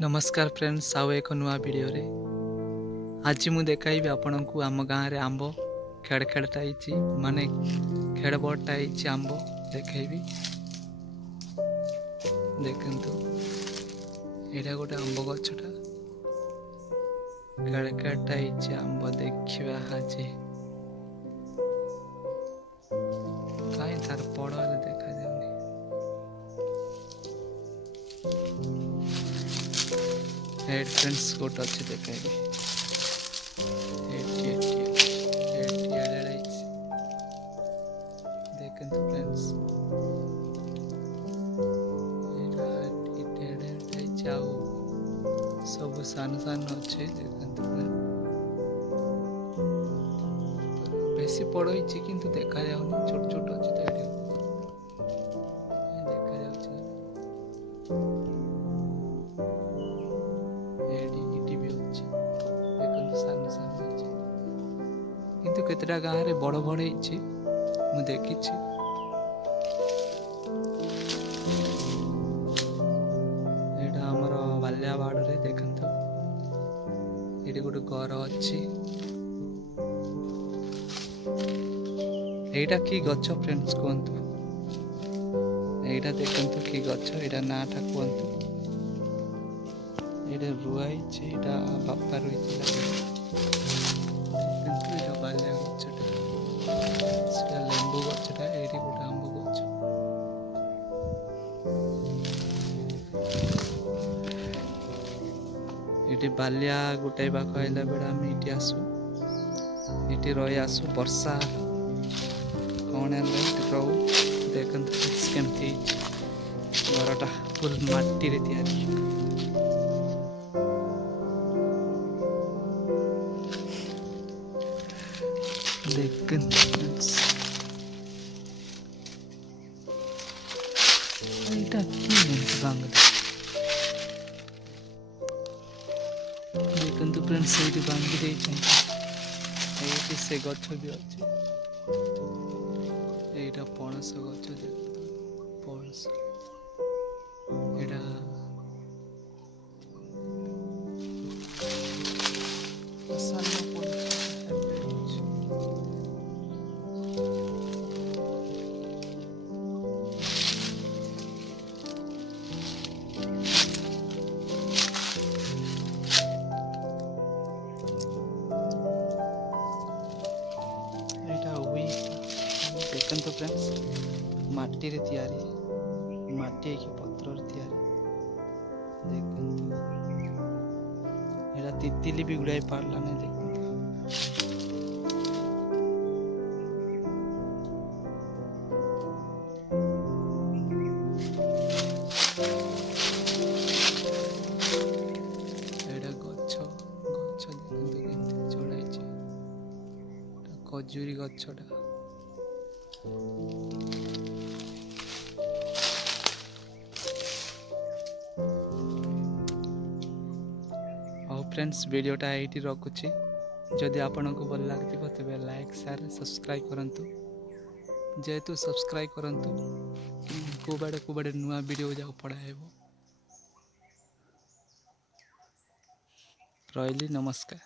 नमस्कार फ्रेंड्स, आउ एक नुआ वीडियो रे आज मु देखाइबी आपन को आम गाँव रे आंब खेड़ खेड़टा माने खेड़ बड़टा आंब देखाइबी। देखंतु एटा गोटे आंब गछटा खेड़ खेड़टा आंब देखिबा आज काई तार पड़ारे देखा जाउनी। हेड फ्रेंड्स गोटे अच्छी देखाइबी। देखंतु फ्रेंड्स सब सान सान अच्छे। देखंतु बेसी बड़ होइछि किंतु देखा जाउनी, छोट छोट अछि तो एडी देखा जाउछि। एडी इटी भी अछि, देखंतु सान सान अछि किंतु केतरा गाँ रे बड़ बड़ होइछि मु देखिछि। एटा हमर बाल्या बाड़ रे देखंतु एडी गोटे घर अछि। एटा की गछ फ्रेंड्स कोंतु, एटा देखंतु की गछ, एटा नाटा कोंतु। एटा रुआई छे, एटा बापा रुइछि देखंतु एटा बाल्या गछटा, सेटा लेंबू गछटा, एडी गोटे आंब गछ। एटी बाल्या गोटे बा कहला बेड़ा हम इटी आसु, इटी रही आसु वर्षा कौन रहू। देखंतु केमती घरटा फुल माटी रे तैयारी। देखंतु फ्रेंड्स एटा की बांग देखंतु फ्रेंड्स एटी बांगी देइ एटी से गछ भी अछि। एटा पणस गछ, देखंतु पणस एटा सानो पणस देखंतु फ्रेंड्स माटी रे तैयारी, माटी की पत्र रे तैयारी। देखंतु एटा तितिली भी गुड़ाई पारला ने। देखंतु एटा गछ गछ देखंतु केमती चढ़ाइछि, खजूरी गछटा। Friends वीडियोटा eighty रखुछि। जदि आपन को भल लागथिबो तबे लाइक शेयर सब्सक्राइब करंतु। जेतु सब्सक्राइब करंतु कोबाडे नुआ वीडियो जाओ पढ़ाइबो। रहिली, नमस्कार।